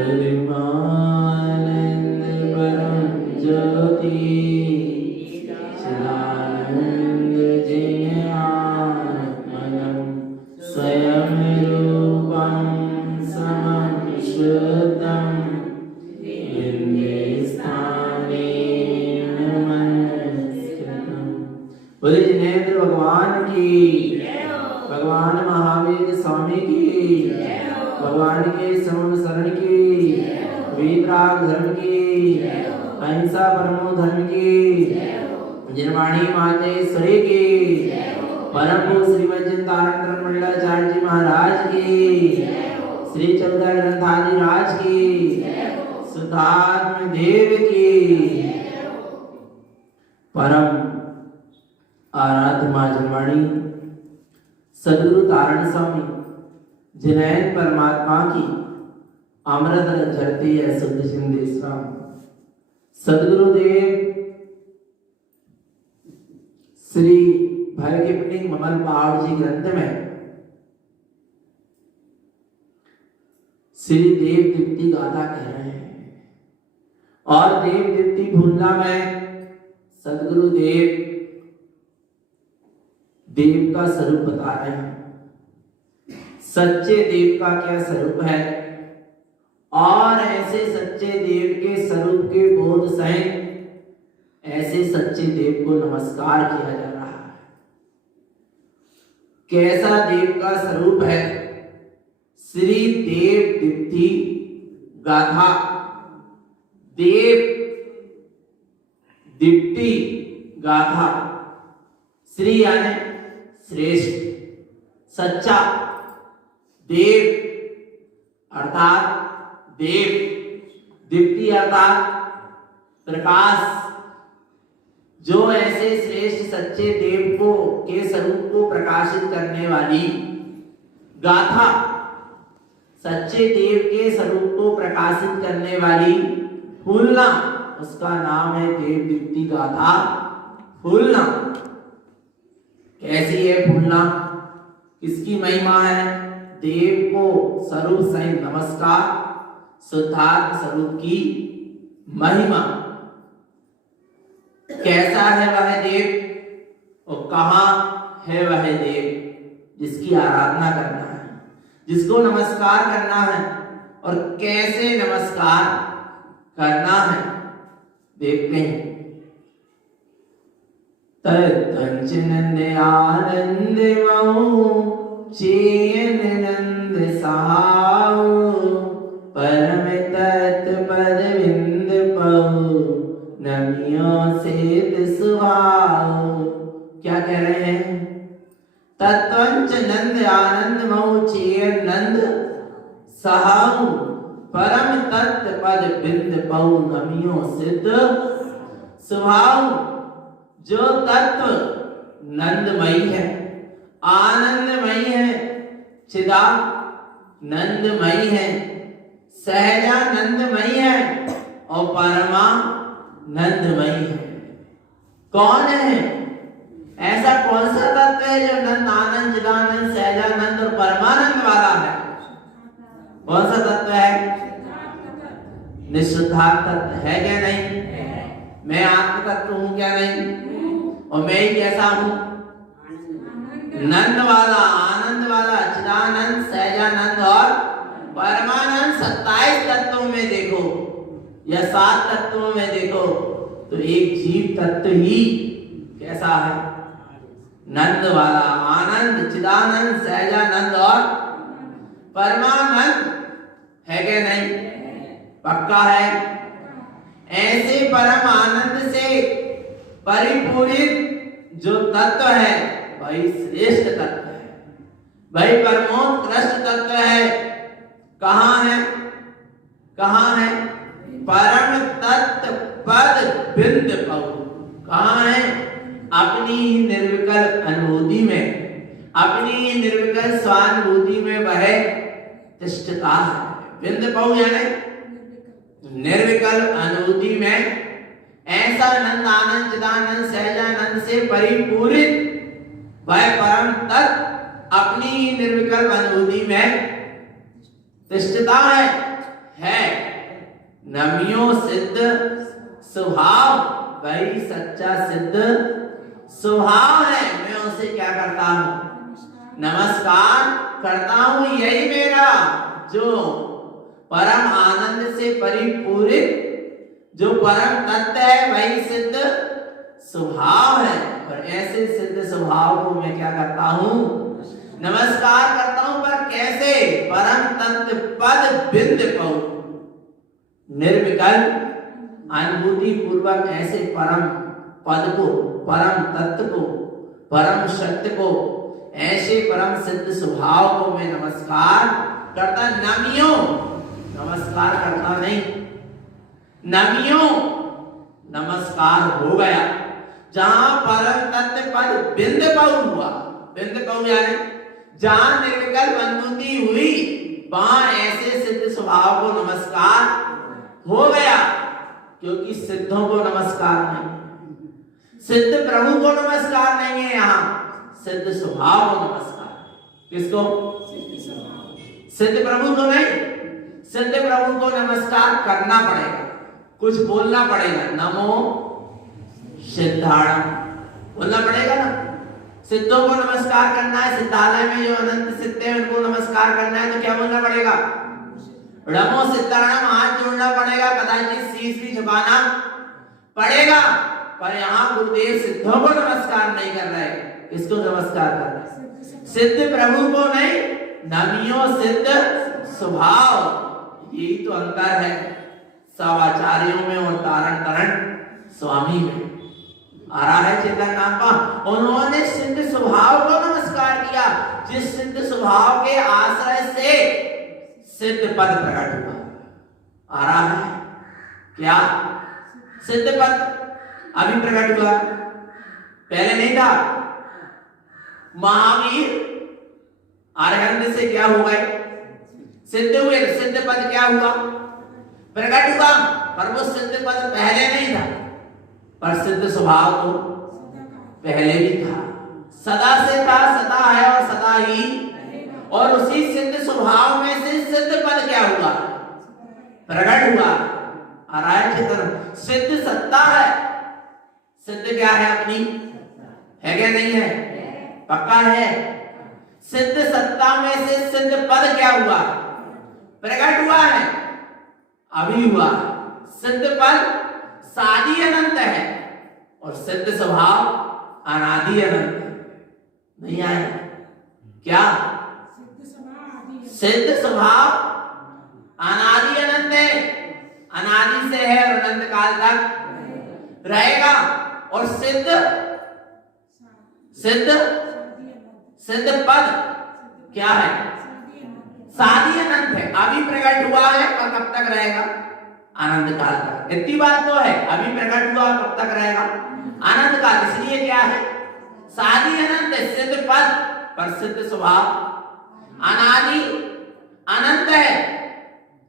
परिमानंद परम ज्योति चिदानंद जिन आत्मनं स्वयं रूपं समं शुद्धं बोले जिनेंद्र भगवान की, भगवान महावीर स्वामी की, भगवान के समन शरण की, वीतराग धर्म की, अहिंसा परमो धर्म की, जिनवाणी मातेश्वरी की, परम श्रीमद चिंतारण मंडलाचार्य जी महाराज की, श्री चौदह ग्रंथादि राज की, सुधात्म देव की, परम आराध्य मां जनवाणी सदगुरु तारण स्वामी जिनैन परमात्मा की अमृत झरती है शुद्ध सिंधेश्वर सदगुरुदेव श्री भय के पिंड ममल पहाड़ जी ग्रंथ में श्री देव दीप्ति गाथा कह रहे हैं और देव दीप्ति भूलना में सदगुरुदेव देव का स्वरूप बता रहे हैं। सच्चे देव का क्या स्वरूप है और ऐसे सच्चे देव के स्वरूप के बोध सहित ऐसे सच्चे देव को नमस्कार किया जा रहा है। कैसा देव का स्वरूप है? श्री देव दीप्ति गाथा, देव दीप्ति गाथा, श्री यानी श्रेष्ठ, सच्चा, देव अर्थात देव, दीप्ति अर्थात प्रकाश, जो ऐसे श्रेष्ठ सच्चे देव को के स्वरूप को प्रकाशित करने वाली गाथा, सच्चे देव के स्वरूप को प्रकाशित करने वाली फूलना, उसका नाम है देव दीप्ति गाथा फूलना। कैसी है फूलना? किसकी महिमा है? देव को स्वरूप सहित नमस्कार, शुद्धात्म स्वरूप की महिमा। कैसा है वह देव और कहाँ है वह देव जिसकी आराधना करना है, जिसको नमस्कार करना है और कैसे नमस्कार करना है देखते हैं। तत्वंच नंद आनंद मऊ चेन नंद सहाऊ परम तत्व पद विंद पऊ नमियों से सुहाऊ। क्या कह रहे हैं? तत्वंच नंद आनंद मऊ चेन नंद सहाऊ परम तत्व पद विंद पऊ नमियों सिद्ध सुहाऊ। जो तत्व नंदमयी है, आनंदमयी है, चिदानंदमयी है, सहजानंदमयी है और परमानंदमयी है। कौन है? ऐसा कौन सा तत्व है जो नंद आनंद चिदानंद सहजानंद और परमानंद वाला है? कौन सा तत्व है? निःशुद्धात्म तत्व है क्या? नहीं। मैं आत्म तत्व हूं क्या? नहीं। और मैं ही कैसा हूं? नंद वाला, आनंद वाला, चिदानंद, सहजानंद और परमानंद। 27 तत्वों में देखो या 7 तत्वों में देखो तो एक जीव तत्व ही कैसा है? नंद वाला, आनंद, चिदानंद, सहजानंद और परमानंद है क्या? नहीं। पक्का है। ऐसे परम आनंद से परिपूरित जो तत्व है वही श्रेष्ठ तत्व है, वही परमोत्कृष्ट तत्व है। कहाँ है? कहाँ है? परम तत्व पद बिंद पऊ। कहाँ है? अपनी निर्विकल अनुभूति में, अपनी निर्विकल स्वानुभूति में वह तिष्ठता है। बिंद पऊ यानी निर्विकल अनुभूति में ऐसा नंद आनंद चिदानंद सहजानंद से परिपूरित वह परम तत्व अपनी निर्विकल्प अनुभूति में तिष्ठता है, नमियों सिद्ध स्वभाव, वही सच्चा सिद्ध स्वभाव है। मैं उसे क्या करता हूँ, नमस्कार करता हूँ। यही मेरा जो परम आनंद से परिपूरित जो परम तत्व है, वही सिद्ध स्वभाव है। और ऐसे सिद्ध स्वभाव को मैं क्या करता हूँ, नमस्कार करता हूँ। पर कैसे, परम तत्व पद बिंद पाऊं, निर्विकल्प अनुभूति पूर्वक ऐसे परम पद को, परम तत्व को, परम शक्ति को, ऐसे परम सिद्ध स्वभाव को मैं नमस्कार करता। नमियों, नमस्कार करता नहीं, नमियों नमस्कार हो गया। जहां परम तत्व पद बिंद पाऊ हुआ, बिंद पाऊ यानी जहां निर्विकल्प अनुभूति हुई, वहां ऐसे सिद्ध स्वभाव को नमस्कार हो गया। क्योंकि सिद्धों को नमस्कार नहीं, सिद्ध प्रभु को नमस्कार नहीं है, यहाँ सिद्ध स्वभाव को नमस्कार। किसको, सिद्ध प्रभु को नहीं, सिद्ध प्रभु को नमस्कार करना पड़ेगा, कुछ बोलना पड़ेगा। नमो सिद्धाणम बोलना पड़ेगा ना। सिद्धों को नमस्कार करना है, सिद्धालय में जो अनंत सिद्ध है उनको नमस्कार करना है, तो क्या बोलना पड़ेगा, नमो सिद्धाणम, हाथ जोड़ना पड़ेगा, कदाचित शीश भी झुकाना पड़ेगा। पर यहाँ गुरुदेव सिद्धों को नमस्कार नहीं कर रहे, इसको नमस्कार कर रहे, सिद्ध प्रभु को नहीं, नमियों सिद्ध स्वभाव। यही तो अंतर है सब आचार्यों में और तारण तरण स्वामी में। आ रहा है चेतन नाम का, उन्होंने सिद्ध स्वभाव को नमस्कार किया, जिस सिद्ध स्वभाव के आश्रय से सिद्ध पद प्रकट हुआ। आ रहा है क्या, सिद्ध पद अभी प्रकट हुआ, पहले नहीं था। महावीर अरहंत से क्या हो गए, सिद्ध हुए, सिद्ध पद क्या हुआ, प्रकट हुआ। पर वो सिद्ध पद पहले नहीं था, पर सिद्ध स्वभाव तो पहले भी था, सदा से था, सदा है और सदा ही। और उसी सिद्ध स्वभाव में से सिद्ध पद क्या हुआ, प्रकट हुआ। आ रहा है चित्र, सिद्ध सत्ता है, सिद्ध क्या है अपनी, है क्या नहीं है, पक्का है। सिद्ध सत्ता में से सिद्ध पद क्या हुआ, प्रकट हुआ है, अभी हुआ। सिद्ध पद सादी अनंत है और सिद्ध स्वभाव अनादि अनंत है। नहीं आया क्या, सिद्ध स्वभाव अनादि अनंत है, अनादि से है और अनंत काल तक रहेगा। और सिद्ध, सिद्ध सिद्ध पद क्या है, सादी अनंत है, अभी प्रकट हुआ है और कब तक रहेगा, अनंत काल तक। इतनी बात तो है, अभी प्रकट हुआ कब तक रहेगा, अनंत काल। इसलिए क्या है, सादी अनंत है, सिद्ध पद पर सिद्ध स्वभाव अनादि अनंत है।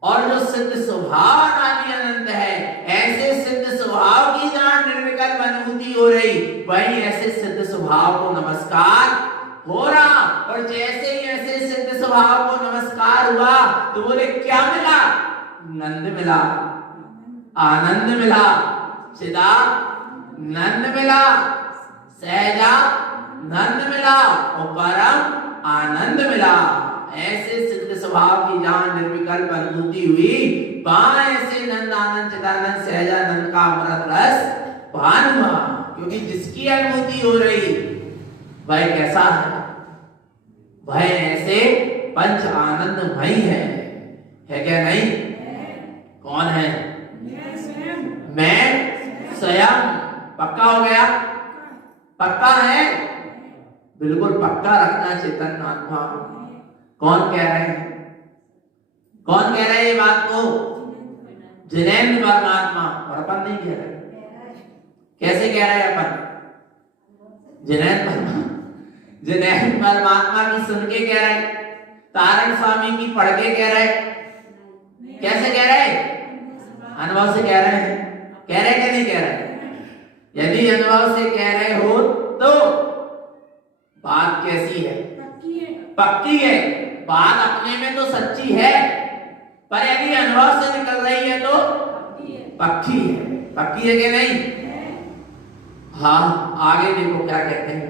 और जो सिद्ध स्वभाव अनादि अनंत है, ऐसे सिद्ध स्वभाव की जहां निर्विकल्प अनुभूति हो रही, वहीं ऐसे सिद्ध स्वभाव को नमस्कार हो रहा। और जैसे ही ऐसे सिद्ध स्वभाव को नमस्कार हुआ, तो बोले क्या मिला, नंद मिला, आनंद मिला, चिदा नंद मिला, सहजा नंद मिला और परम आनंद मिला। ऐसे सिद्ध स्वभाव की जहां निर्विकल्प अनुभूति हुई, वहां ऐसे नंद आनंद चिदानंद सहजानंद का अमृत रस पान हुआ। क्योंकि जिसकी अनुभूति हो रही वह कैसा है, वह ऐसे पंच आनंदमय है क्या नहीं, कौन है, मैं स्वयं। पक्का हो गया, पक्का है, बिल्कुल पक्का रखना चेतन आत्मा। कौन कह रहे हैं, कौन कह रहे हैं ये बात को, जिनेन्द्र परमात्मा, और अपन नहीं कह रहे। कैसे कह रहे हैं अपन, जिनेन्द्र परमात्मा की सुन के कह रहे, तारण स्वामी की पढ़ के कह रहे, कैसे कह रहे, अनुभव से कह रहे हैं, कह रहे कि नहीं कह रहे। यदि अनुभव से कह रहे हो तो बात कैसी है, पक्की है। बात अपने में तो सच्ची है, पर यदि अनुभव से निकल रही है तो पक्की है। पक्की है कि नहीं? हाँ, आगे देखो क्या कहते हैं।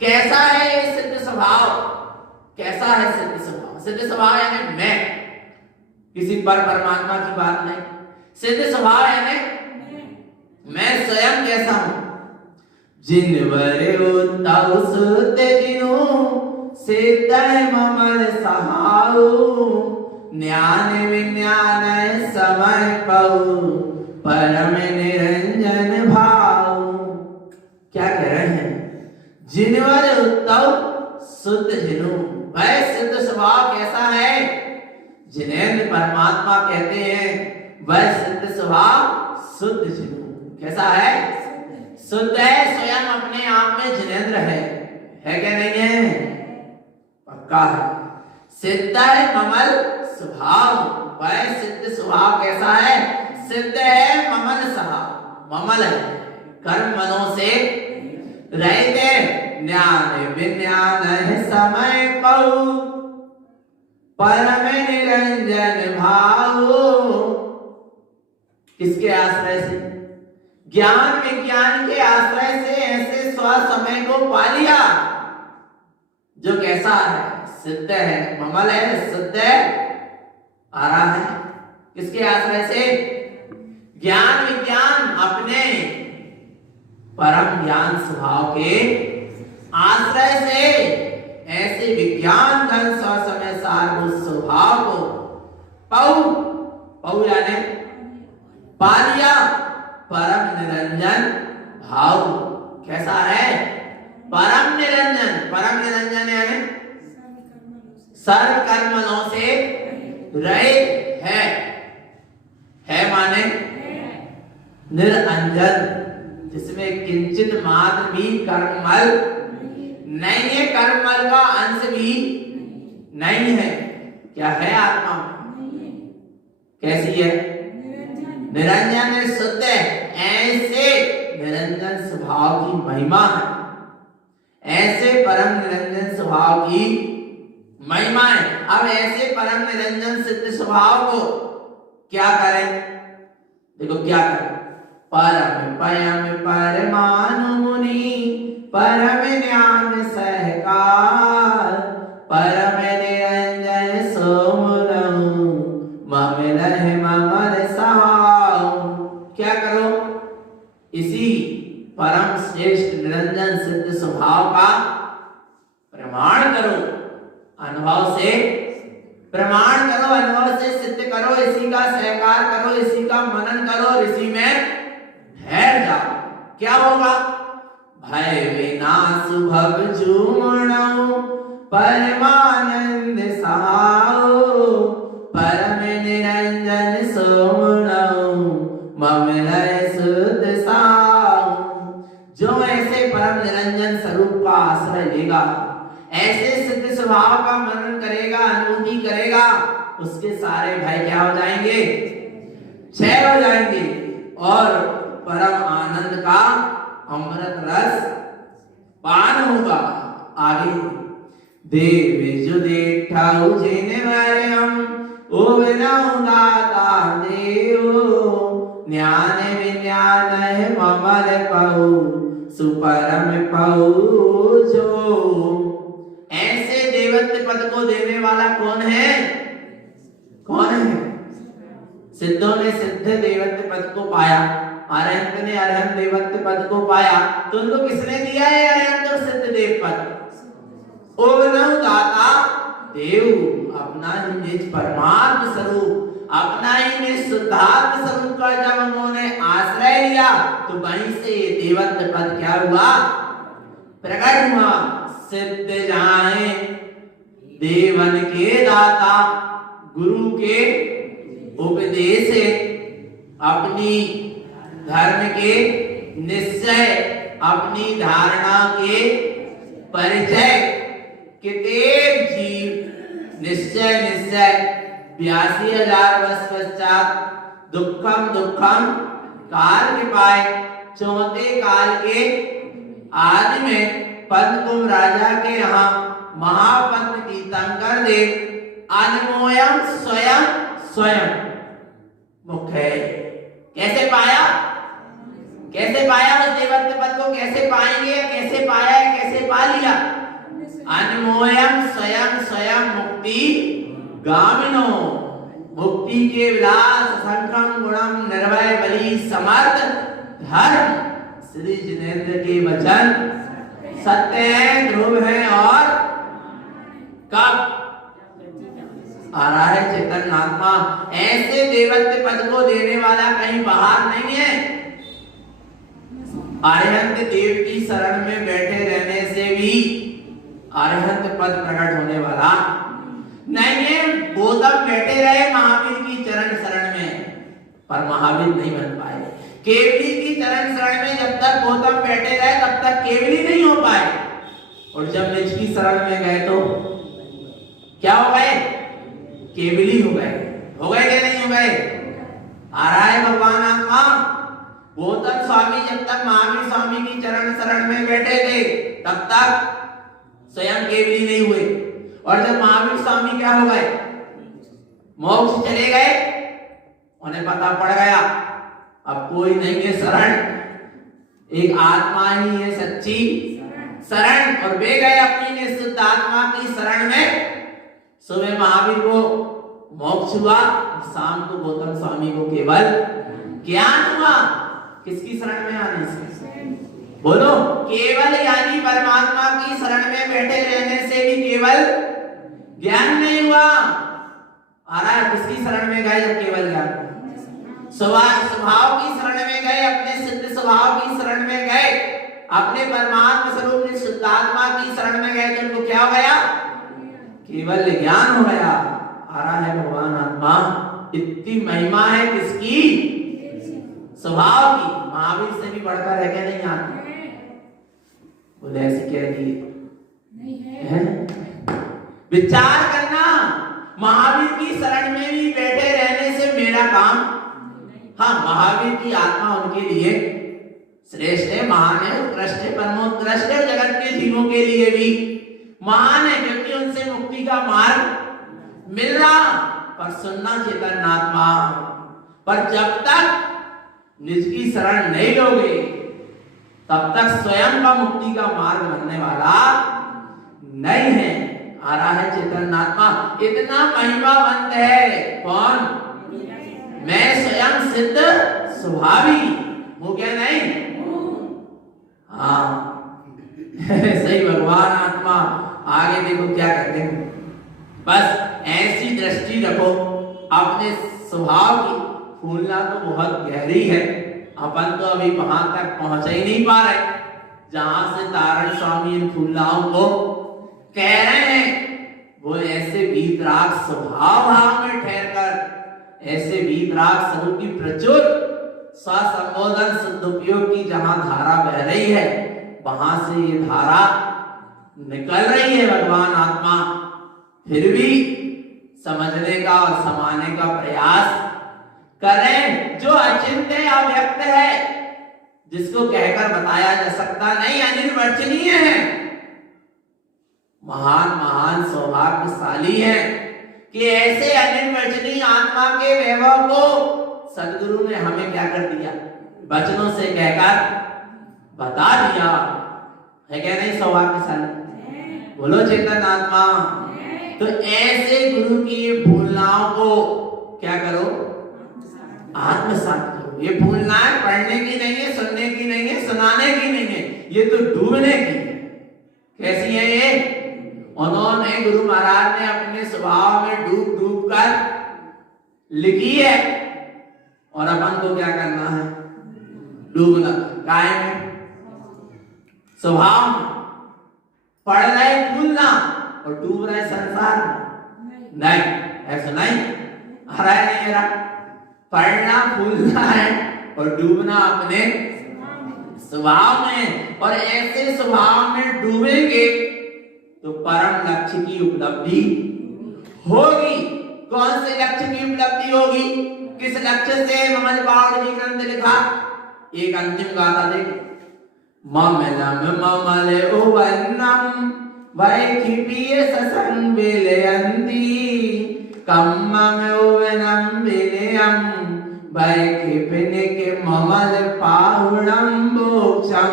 कैसा है ये सिद्ध स्वभाव? कैसा है सिद्ध स्वभाव? सिद्ध स्वभाव यानी मैं, किसी पर परमात्मा की बात नहीं। सिद्ध स्वभाव यानी मैं स्वयं कैसा हूं। जिनवरे उताउ सुते जिनु सिद्ध ममल सहाऊ ज्ञान विज्ञान समय पाऊ परम निरंजन भाव। क्या कह रहे हैं? जिनवर उत्तव शुद्ध जिनु, वह सिद्ध स्वभाव कैसा है जिन्हें परमात्मा कहते हैं, वह सिद्ध स्वभाव शुद्ध जिनु कैसा है? शुद्ध है, स्वयं अपने आप में जिनेंद्र है क्या नहीं है? पक्का है। सिद्ध है ममल स्वभाव, वह सिद्ध स्वभाव कैसा है? सिद्ध है ममल स्वभाव, ममल है, कर्म मनों से रहते, ज्ञान विज्ञान है समय पाऊ परम निरंजन भाव। किसके आश्रय से? ज्ञान विज्ञान के आश्रय से ऐसे स्व समय को पा लिया जो कैसा है? सिद्ध है, ममल है, सिद्ध है, आ रहा है। किसके आश्रय से? ज्ञान विज्ञान अपने परम ज्ञान स्वभाव के आश्रय से ऐसे विज्ञान धन स्वसमय सार उस स्वभाव को पौ यानी पा लिया। परम निरंजन भाव कैसा है? परम निरंजन, परम निरंजन यानी सर्व कर्मों से रहित है माने निरंजन, जिसमें किंचित मात्र भी कर्ममल नहीं है, कर्ममल का अंश भी नहीं है। क्या है? आत्मा कैसी है? निरंजन है, शुद्ध है। ऐसे निरंजन स्वभाव की महिमा है, ऐसे परम निरंजन स्वभाव की महिमा है। अब ऐसे परम निरंजन सिद्ध स्वभाव को क्या करें? देखो क्या करें। परम पयम परमाणु मुनि परम ज्ञान सहकार परम निरंजन सोमनहु ममलह ममल सहाऊ। क्या करो? इसी परम श्रेष्ठ निरंजन सिद्ध स्वभाव का प्रमाण करो, अनुभव से प्रमाण करो, अनुभव से सिद्ध करो, इसी का सहकार करो, इसी का मनन करो, इसी में ठहर जाओ। क्या होगा? भय विनाश भव चूमणौ परमानंद सहाऊ परम निरंजन सोमणौ ममलय शुद्ध साऊ। जो ऐसे परम निरंजन स्वरूप का आश्रय लेगा, ऐसे सिद्ध स्वभाव का मनन करेगा, अनुभूति करेगा, उसके सारे भय क्या हो जाएंगे? क्षय हो जाएंगे और परम आनंद का अमृत रस पान होगा। आगे देव जो देठाऊ जिनवर हम ओवनौ दाता देव ज्ञान विज्ञान है ममल पाऊ सुपरम पाऊ जो। ऐसे देवत्व पद को देने वाला कौन है? कौन है? सिद्धों ने सिद्ध देवत्व पद को पाया, अरहंत ने अरहंत देवत्व पद को पाया, तो उनको किसने दिया है अरहंत और सिद्ध देव पद? ओवनौ दाता देव, अपना ही निज परमात्म स्वरूप, अपना ही निज शुद्धात्म स्वरूप का जब उन्होंने आश्रय लिया तो वहीं से देवत्व पद क्या हुआ? प्रकट हुआ। सिद्ध जाने देवन के दाता, गुरु के उपदेश से अपनी धर्म के निश्चय, अपनी धारणा के परिचय कितेब जीव निश्चय 82,000 वर्ष पश्चात दुखम दुखम काल के पाए, चौथे काल के आदि में पंतकुम राजा के यहाँ महापंत कीर्तन कर दे। अनमोयम स्वयं स्वयं मुक्त है। कैसे पाया? कैसे पाया उस देवत्व पद को? कैसे पाएंगे? कैसे पाया है? कैसे पा लिया? अनमोयम स्वयं स्वयं मुक्ति गामिनो, मुक्ति के विलास संक्रम गुणम निर्भय बलि समर्थ धर्म श्री जिनेन्द्र के वचन सत्य है, ध्रुव है और कब आ रहा है चेतन आत्मा। ऐसे देवत्व पद को देने वाला कहीं बाहर नहीं है। अरिहंत देव की शरण में बैठे रहने से भी अरिहंत पद प्रकट होने वाला नहीं है। गौतम बैठे रहे महावीर की चरण शरण में, पर महावीर नहीं बन पाए। केवली की चरण शरण में जब तक गौतम बैठे रहे तब तक केवली नहीं हो पाए, और जब निज की शरण में गए तो क्या हो गए? केवली हो गए। हो गए क्या नहीं हो गए? आ रहा है भगवान आत्मा। गौतम स्वामी जब तक महावीर स्वामी की चरण शरण में बैठे थे तब तक स्वयं केवली नहीं हुए, और जब महावीर स्वामी क्या हो गए? मोक्ष चले गए, उन्हें पता पड़ गया अब कोई नहीं है शरण, एक आत्मा ही है सच्ची शरण, और वे गए अपनी निश्चित आत्मा की शरण में। सुबह महावीर को मोक्ष हुआ, शाम को गौतम स्वामी को केवल ज्ञान हुआ। किसकी शरण में आने से? बोलो, केवल यानी परमात्मा की शरण में बैठे रहने से भी केवल ज्ञान नहीं हुआ। आ रहा है किसकी शरण में गए जब केवल ज्ञान? स्वभाव की शरण में गए, अपने सिद्ध स्वभाव की शरण में गए, अपने परमात्मा स्वरूप शुद्धात्मा की शरण में गए तो उनको क्या हो गया? केवल ज्ञान हो गया। आ रहा है भगवान आत्मा। इतनी महिमा है किसकी? स्वभाव की। महावीर से भी बढ़कर है क्या नहीं आती? बोले ऐसे कह दिए है। विचार करना, महावीर की शरण में भी बैठे रहने से मेरा काम, हाँ महावीर की आत्मा उनके लिए श्रेष्ठ है, महान है, उत्कृष्ट है, परमोत्कृष्ट है, जगत के जीवों के लिए भी महान है, क्योंकि उनसे मुक्ति का मार्ग मिल रहा। पर सुनना चेतन आत्मा, पर जब तक निज की शरण नहीं लोगे तब तक स्वयं का मुक्ति का मार्ग बनने वाला नहीं है। आ रहा है चेतन आत्मा। इतना महिमावंत है कौन? मैं स्वयं सिद्ध स्वभावी हूं क्या नहीं? हाँ सही भगवान आत्मा। आगे देखो क्या कहते हैं। बस ऐसी दृष्टि रखो अपने स्वभाव की। फूलना तो बहुत गहरी है, अपन तो अभी वहां तक पहुंच ही नहीं पा रहे जहां से तारण स्वामी इन फूलनाओं को कह रहे हैं। वो ऐसे वीतराग स्वभाव भाव में ठहर कर, ऐसे वीतराग स्वरूप की प्रचुर स्वसंबोधन सदुपयोग की जहां धारा बह रही है, वहां से ये धारा निकल रही है भगवान आत्मा। फिर भी समझने का और समाने का प्रयास करें। जो अचिंत्य अव्यक्त है, जिसको कहकर बताया जा सकता नहीं, अनिर्वचनीय है, महान महान सौभाग्यशाली है कि ऐसे अनिर्वचनीय आत्मा के वैभव को सदगुरु ने हमें क्या कर दिया? वचनों से कहकर बता दिया है क्या नहीं? सौभाग्यशाली बोलो चेतन आत्मा। तो ऐसे गुरु की भूलनाओं को क्या करो? आत्मसात करो। ये भूलनाएं पढ़ने की नहीं है, सुनने की नहीं है, सुनाने की नहीं है, ये तो डूबने की है। कैसी है ये? उन्होंने गुरु महाराज ने अपने स्वभाव में डूब डूब कर लिखी है, और अपन को क्या करना है? डूबना। काय में? स्वभाव में। पढ़ रहे भूलना और डूब रहे संसार में नहीं, ऐसा नहीं। आ रहा है नहीं मेरा? पढ़ना भूलना है और डूबना अपने स्वभाव में, और ऐसे स्वभाव में डूबेंगे तो परम लक्ष्य की उपलब्धि होगी। कौन से लक्ष्य की उपलब्धि होगी? किस लक्ष्य से? ममल बावड़ जी ग्रंथ लिखा, एक अंतिम गाथा देख। ममलम ममल उवन्नम वैखिपीय ससंग विलयन्ति कम्मं ओवनं विनयं भय किपिनिक ममल पाहुणं मोक्षं।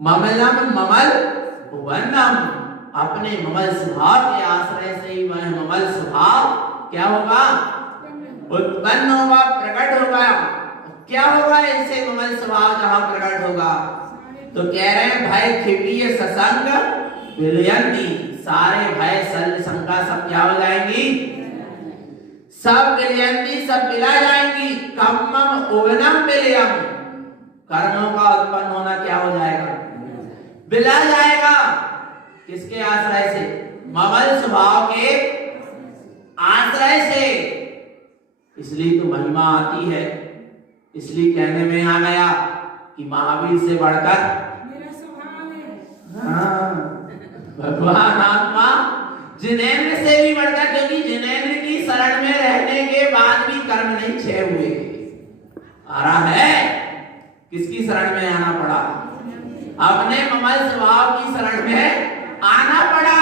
ममलम ममल वनम, अपने ममल स्वभाव के आश्रय से ही वह ममल स्वभाव क्या होगा, उत्पन्न होगा, प्रकट होगा। क्या होगा ऐसे ममल स्वभाव जहां प्रकट होगा? तो कह रहे हैं भय खिपीय ससंग विलयंती, सारे भय सल शंका सब क्या हो जाएंगी, सब विलयंती, सब मिला जाएंगी। कम्मम उवनम विलयम, कर्मों का उत्पन्न होना क्या हो जाएगा, बिला जाएगा। किसके आश्रय से, ममल स्वभाव के आश्रय से। इसलिए तो महिमा आती है, इसलिए कहने में आ गया कि महावीर से बढ़कर मेरा स्वभाव है। हाँ, भगवान आत्मा जिनेन्द्र से भी बढ़कर, क्योंकि जिनेन्द्र की शरण में रहने के बाद भी कर्म नहीं क्षय हुए। आ रहा है, किसकी शरण में आना पड़ा, अपने ममल स्वभाव की शरण में आना पड़ा।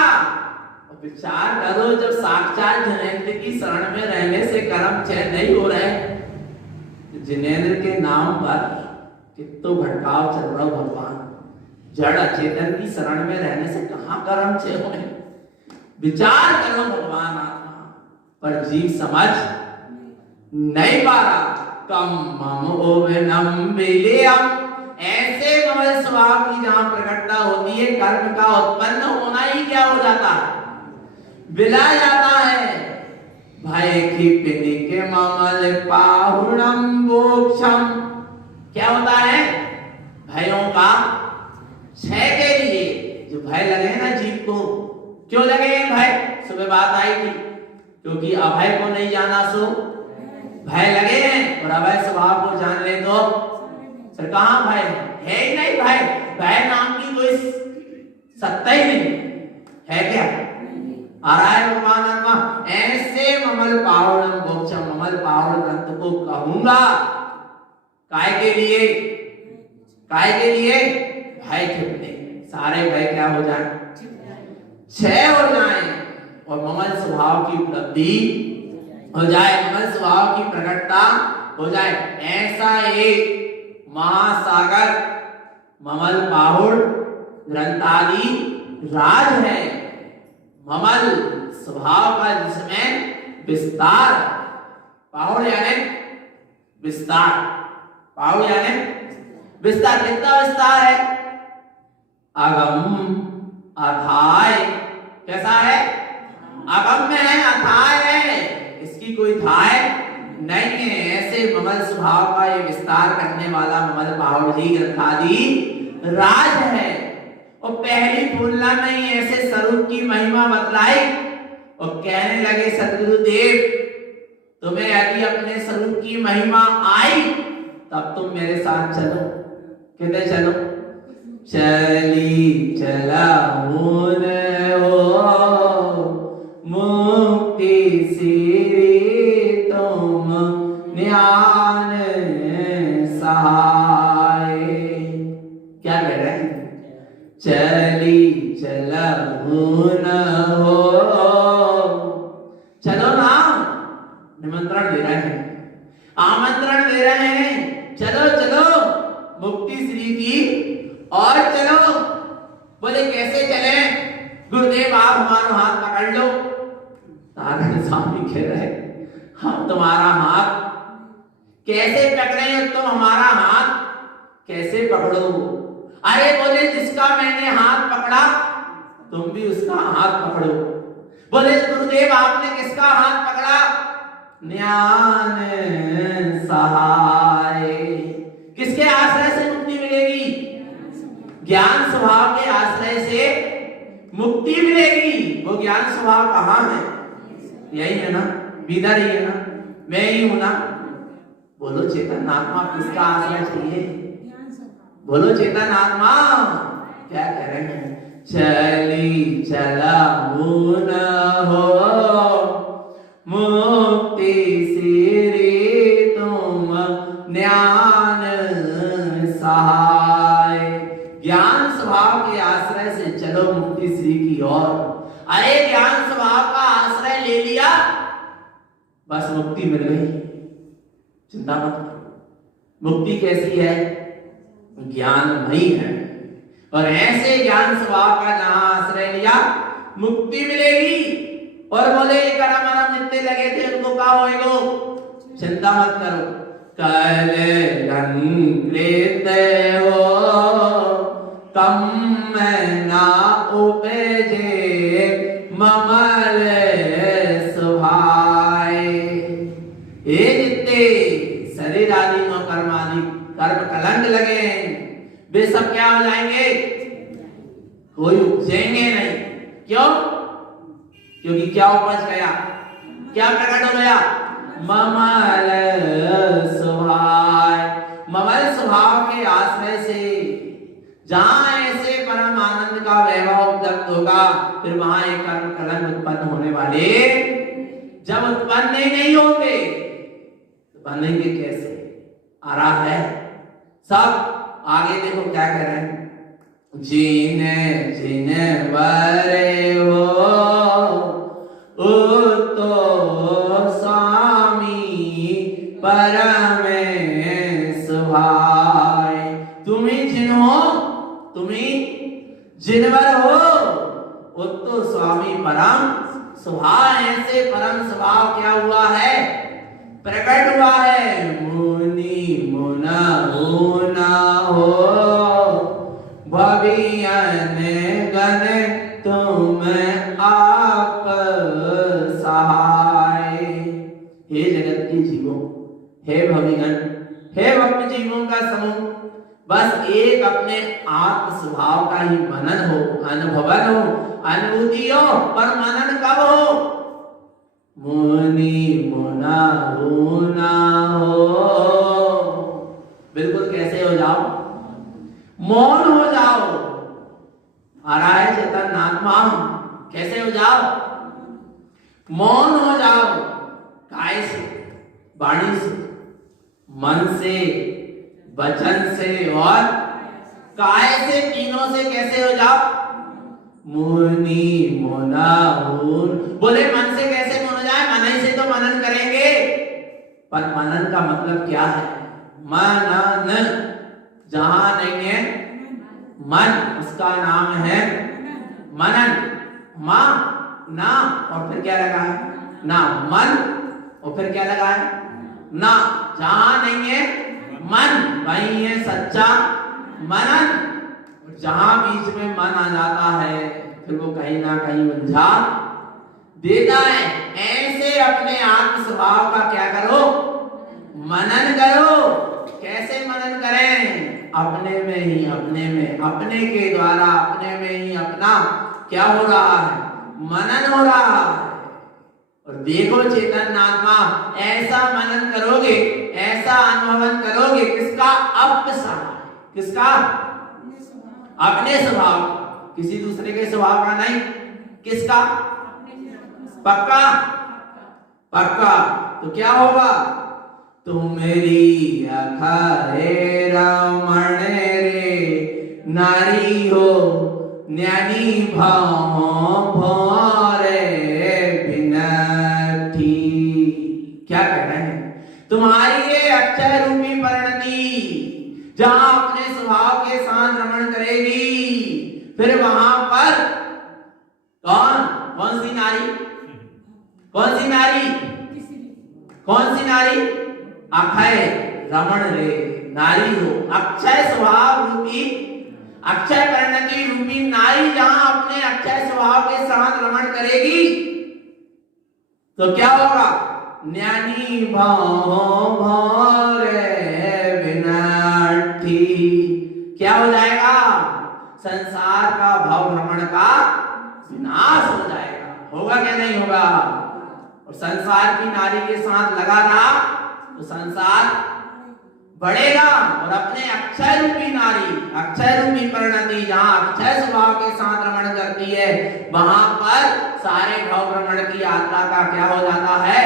विचार करो, जब साक्षात जिनेन्द्र की शरण में रहने से कर्म क्षय नहीं हो रहे, जिनेन्द्र के नाम पर कितना भटकाव चल रहा भगवान। जड़ अचेतन की शरण में रहने से कहां कर्म क्षय होने। विचार करो भगवान आत्मा, पर जीव समझ नहीं पा रहा। कम मम ओवनम विलयम, ऐसे ममल स्वभाव की जहां प्रकटता होती है, कर्म का उत्पन्न होना ही क्या हो जाता है, बिला जाता है। भय खिपिनिक ममल पाहुणम मोक्षम, क्या होता है, भयों का क्षय के लिए। जो भय लगे ना जीव को, क्यों लगे भय, सुबह बात आई थी, क्योंकि अभय को नहीं जाना सो भय लगे हैं, और अभय स्वभाव को जान ले तो फिर कहां भय है ही नहीं। भय, भय नाम की कोई सत्ता ही नहीं है। क्या आ रहा है भगवान आत्मा, ऐसे ममल पावनम मोक्षम, ममल पावन ग्रंथ को कहूंगा। काय के लिए, काय के लिए, भय छिपने, सारे भय क्या हो जाए, क्षय हो जाए, और ममल स्वभाव की उपलब्धि हो जाए, ममल स्वभाव की प्रकटता हो जाए। ऐसा एक महासागर ममल पाहुड़ ग्रंथादि राज है, ममल स्वभाव का, जिसमें विस्तार, पाहुड़ यानी विस्तार, पाहुड़ यानी विस्तार। कितना विस्तार है, अगम अथाय, कैसा है, अगम्य है, अथाय है, इसकी कोई थाय नहीं है। ऐसे ममल स्वभाव का ये विस्तार करने वाला ममल पाहुड़ जी ग्रंथादि राज है। और पहली तुलना में ही ऐसे स्वरूप की महिमा बतलाई, और कहने लगे सदगुरुदेव, तुम्हें यदि अपने स्वरूप की महिमा आई तब तुम मेरे साथ चलो। कहते चलो, चली चला मुन हो मुक्ति सिरी तुम ज्ञान सहाय। क्या कह रहे हैं, चली चला मुन हो, चलो ना, निमंत्रण दे रहे हैं, आमंत्रण दे रहे हैं, चलो चलो मुक्ति श्री की और चलो। बोले कैसे चले, गुरुदेव आप हमारा हाथ पकड़ लो। नारायण स्वामी कह रहे हम तुम्हारा हाथ कैसे पकड़े, तुम हमारा हाथ कैसे पकड़ो। अरे बोले जिसका मैंने हाथ पकड़ा तुम भी उसका हाथ पकड़ो। बोले गुरुदेव आपने किसका हाथ पकड़ा, ज्ञान सहाय। किसके आश्रय से मुक्ति मिलेगी, ज्ञान स्वभाव के आश्रय से मुक्ति मिलेगी। वो ज्ञान स्वभाव कहाँ है, यही है ना, भीतर ही है ना, मैं ही हूं ना। बोलो चेतन आत्मा किसका आश्रय चाहिए, बोलो चेतन आत्मा क्या कह रहे हैं, चली चला मुन हो मुक्ति सिरी तुम ज्ञान सहाय। ज्ञान स्वभाव के आश्रय से चलो मुक्ति श्री की ओर। अरे ज्ञान स्वभाव का आश्रय ले लिया बस मुक्ति मिल गई, चिंता मत करो। मुक्ति कैसी है? ज्ञानमयी है। और ऐसे ज्ञान स्वभाव का जहां आश्रय लिया मुक्ति मिलेगी। और बोले कर्म अरम जितने लगे थे उनको क्या होएगो? चिंता मत करो। कल कृत हो कम ना उपजे ममल सुभाए। ये जितने शरीर आदि में कर्म आदि कर्म कलंक लगे वे सब क्या हो जाएंगे? कोई उपजेंगे नहीं। क्यों? क्योंकि क्या उपज गया? क्या प्रकट हो गया? ममल स्वभाव। ममल स्वभाव के आश्रय से जहां ऐसे परम आनंद का वैभव उपलब्ध होगा फिर वहां एक कर्म कलंक उत्पन्न होने वाले जब उत्पन्न नहीं होंगे तो बनेंगे कैसे? आ रहा है सब। आगे देखो क्या कह रहे हैं। जीने जीने बरे हो तो स्वामी परम सुभाए। तुम्हें जिन्हो तुम्हें जिनवर हो तो स्वामी परम स्वभाव। ऐसे परम स्वभाव क्या हुआ है? प्रकट हुआ है। मुनि मुना होना हो भवियन गण तुम आप सहाय। हे जगत के जीवों, हे भविगण, हे भक्त जीवों का समूह, बस एक अपने आत्म स्वभाव का ही मनन हो, अनुभवन हो, अनुभूति हो। पर मनन कब हो? मुनि मुना होना हो। बिल्कुल कैसे हो जाओ? मौन हो जाओ। आ रहा है चेतन आत्मा। कैसे हो जाओ? मौन हो जाओ। काय से? वाणी से, मन से, वचन से और काय से। तीनों से कैसे हो जाओ? मुनि मुना हो। बोले मन से कैसे मन हो जाए? मन से तो मनन करेंगे। पर मनन का मतलब क्या है? मनन जहां नहीं है मन उसका नाम है मनन। मा ना और फिर क्या लगा है? ना। मन और फिर क्या लगा है? ना। जहां नहीं है मन वहीं है सच्चा मनन। जहां बीच में मन आ जाता है फिर वो कहीं ना कहीं उलझा देता है। ऐसे अपने आत्म स्वभाव का क्या करो? मनन करो। कैसे मनन करें? अपने में ही, अपने में, अपने के द्वारा अपने में ही अपना क्या हो रहा है? मनन हो रहा है। और देखो चेतन आत्मा ऐसा मनन करोगे, ऐसा अनुभवन करोगे किसका? अपने स्वभाव। किसका? अपने स्वभाव। किसी दूसरे के स्वभाव का नहीं। किसका? पक्का? पक्का। तो क्या होगा? तुमरी अखारे रमण रे नारी हो ज्ञानी भाव भोरे बिनठी। क्या कह रहे हैं? तुम्हारी ये अक्षय रूपी परिणति जहां अपने स्वभाव के साथ रमण करेगी फिर वहां पर कौन सी नारी? कौन सी नारी? कौन सी नारी? अक्षय रमण रे नारी हो। अक्षय स्वभाव रूपी, अक्षय परिणति रूपी नारी जहां अपने अक्षय स्वभाव के साथ रमण करेगी तो क्या होगा? ज्ञानी भाव भोरे विनाठी। क्या हो जाएगा? संसार का भव भ्रमण का विनाश हो जाएगा। होगा क्या? नहीं होगा। और संसार की नारी के साथ लगा रहा तो संसार बढ़ेगा। और अपने अक्षय रूपी नारी, अक्षय रूपी परिणति जहां अक्षय स्वभाव के साथ रमण करती है वहां पर सारे भव भ्रमण की यात्रा का क्या हो जाता है?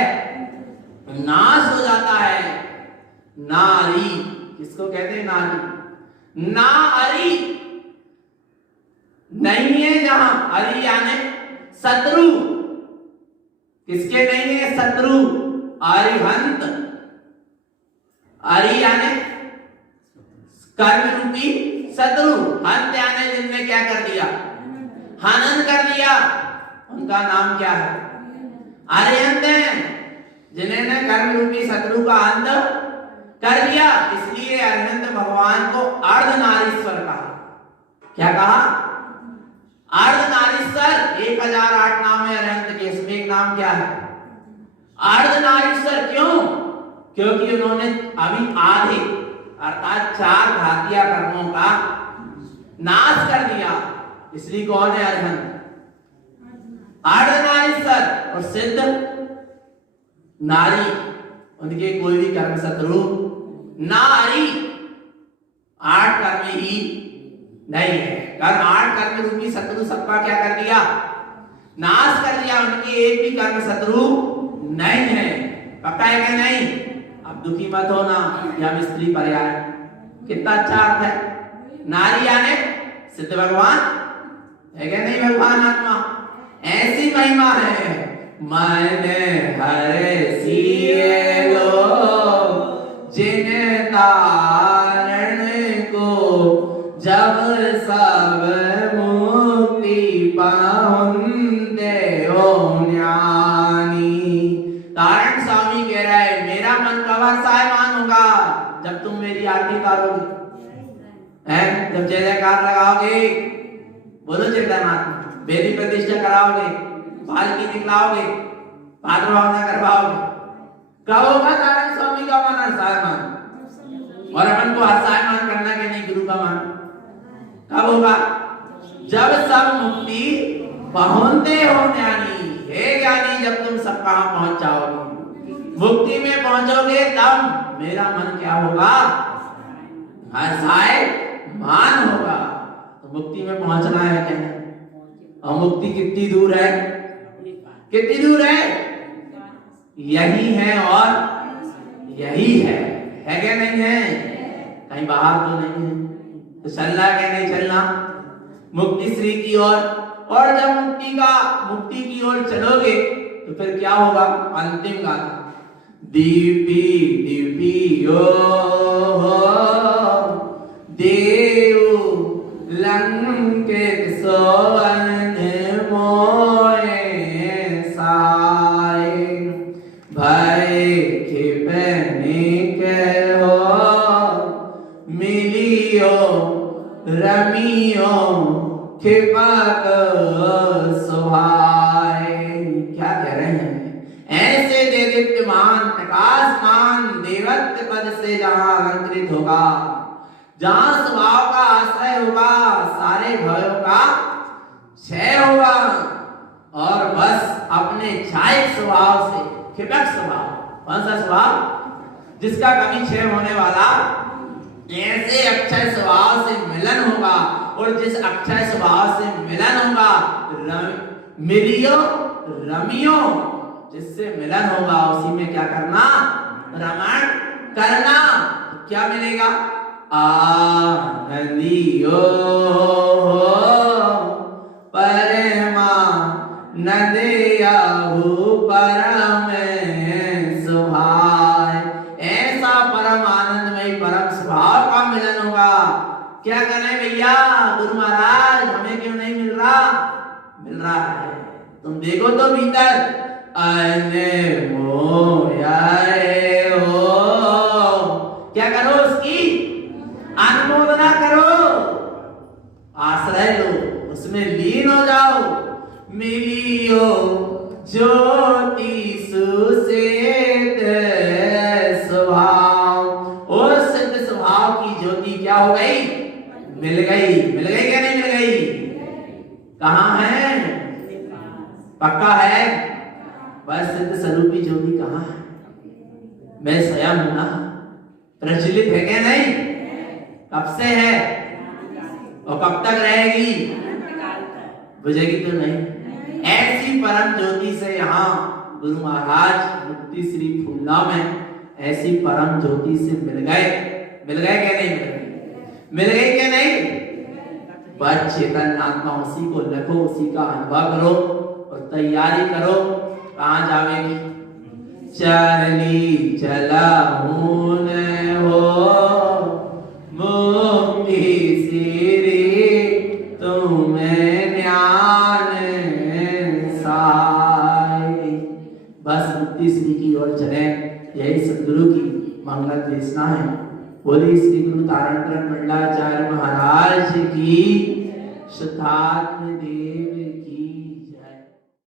नाश हो जाता है। नारी किसको कहते हैं? नारी। ना अरि नहीं है जहां। अरि यानी शत्रु। किसके नहीं है? शत्रु। अरिहंत, अरि यानी कर्म रूपी शत्रु, हंत यानी जिनने क्या कर दिया, हनन कर दिया, उनका नाम क्या है, अरिहंत है, जिन्होंने कर्म रूपी शत्रु का अंत कर दिया। इसलिए अरिहंत भगवान को अर्धनारीश्वर कहा। क्या कहा, अर्धनारीश्वर। 1008 नाम है अरिहंत के, इसमें एक नाम क्या है, अर्धनारीश्वर। क्यों, क्योंकि उन्होंने अभी आधे अर्थात 4 घातीय कर्मों का नाश कर दिया, इसलिए कौन है अरिहंत, अर्धनारीश्वर। और सिद्ध नारी, उनके कोई भी कर्म शत्रु नारी, 8 कर्म ही नहीं है। कर्म 8 कर्म रूपी शत्रु सबका क्या कर दिया, नाश कर दिया, उनके एक भी कर्म शत्रु नहीं है। पक्का है कि नहीं? अब दुखी मत होना, यह स्त्री पर्याय कितना अच्छा अर्थ है। नारी यानी सिद्ध भगवान है कि नहीं, भगवान आत्मा, ऐसी महिमा है। मैंने हरे सिए लो जिन तारण को, जब सब मुक्ति पाउंदे हो ज्ञानी। तारण स्वामी कह रहा है, मेरा मन कब हर्षायमान होगा, जब तुम मेरी आरती करोगे, हैं, जब जय जयकार लगाओगे, बोलो चिंतनात्मा, वेदी प्रतिष्ठा कराओगे, पालकी निकलाओगे, पात्र भावना करवाओगे, कब होगा तारण स्वामी का मन हर्षायमान? और अपन को हर्षायमान करना कि नहीं गुरु का मन, कब होगा? जब सब मुक्ति पहुंचते हो ज्ञानी। हे ज्ञानी, जब तुम सब कहां पहुंच जाओगे, मुक्ति में पहुंचोगे, तब मेरा मन क्या होगा, हर्षायमान होगा। तो मुक्ति में पहुंचना है क्या? और मुक्ति कितनी दूर है, कितनी दूर है? यही है और यही है क्या नहीं है? कहीं बाहर तो नहीं है। तो चलना क्या नहीं चलना, मुक्ति श्री की ओर। और जब मुक्ति की ओर चलोगे तो फिर क्या होगा? अंतिम गाना, दीपी दीपी ओ देव लंकित सोवन मोए साए, भय खिपने के हो मिलियो रमियो खिपक सुहाए। क्या कह रहे हैं? ऐसे दे दीप्यमान प्रकाशमान देवत्व पद से जहां अलंकृत होगा, जहां स्वभाव का आश्रय होगा, सारे भयों का क्षय होगा, और बस अपने छायक स्वभाव से, खिपक स्वभाव, कौन सा स्वभाव? जिसका कभी क्षय होने वाला, ऐसे अक्षय स्वभाव से मिलन होगा। और जिस अक्षय स्वभाव से मिलन होगा, मिलियो रमियो, जिससे मिलन होगा उसी में क्या करना? रमण करना। तो क्या मिलेगा? आनंदियो परमा नदियाहु परम सुभाय। ऐसा परम आनंदमय परम स्वभाव का मिलन होगा। क्या करें भैया? गुरु महाराज हमें क्यों नहीं मिल रहा? मिल रहा है, तुम देखो तो भीतर, अने मोयाए हो। क्या करो? उसकी अनुमोदना करो, आश्रय लो, उसमें लीन हो जाओ। मिलियो ज्योति सुसेत स्वभाव, और सिद्ध स्वभाव की ज्योति क्या हो गई? मिल गई। मिल गई क्या नहीं मिल गई? कहां है? पक्का है? बस सिद्ध स्वरूपी ज्योति कहां है? मैं स्वयं हूं ना, प्रचलित है क्या नहीं? कब से है और कब तक रहेगी? बुझेगी तो नहीं। ऐसी परम ज्योति से यहाँ गुरु महाराज मुक्ति श्री फूलना में ऐसी परम ज्योति से मिल गए। मिल गए क्या नहीं? मिल गए क्या नहीं? बस चेतन आत्मा उसी को लखो, उसी का अनुभव करो और तैयारी करो। कहाँ जावेगी? चरली चलाऊन हो मुक्ति सिरी तुम्हें ज्ञान साई। बस मुक्ति श्री की ओर चले, यही सदगुरु की मंगल देशना है। बोली श्री गुरु तारण मंडलाचार्य महाराज की शतात्म देव।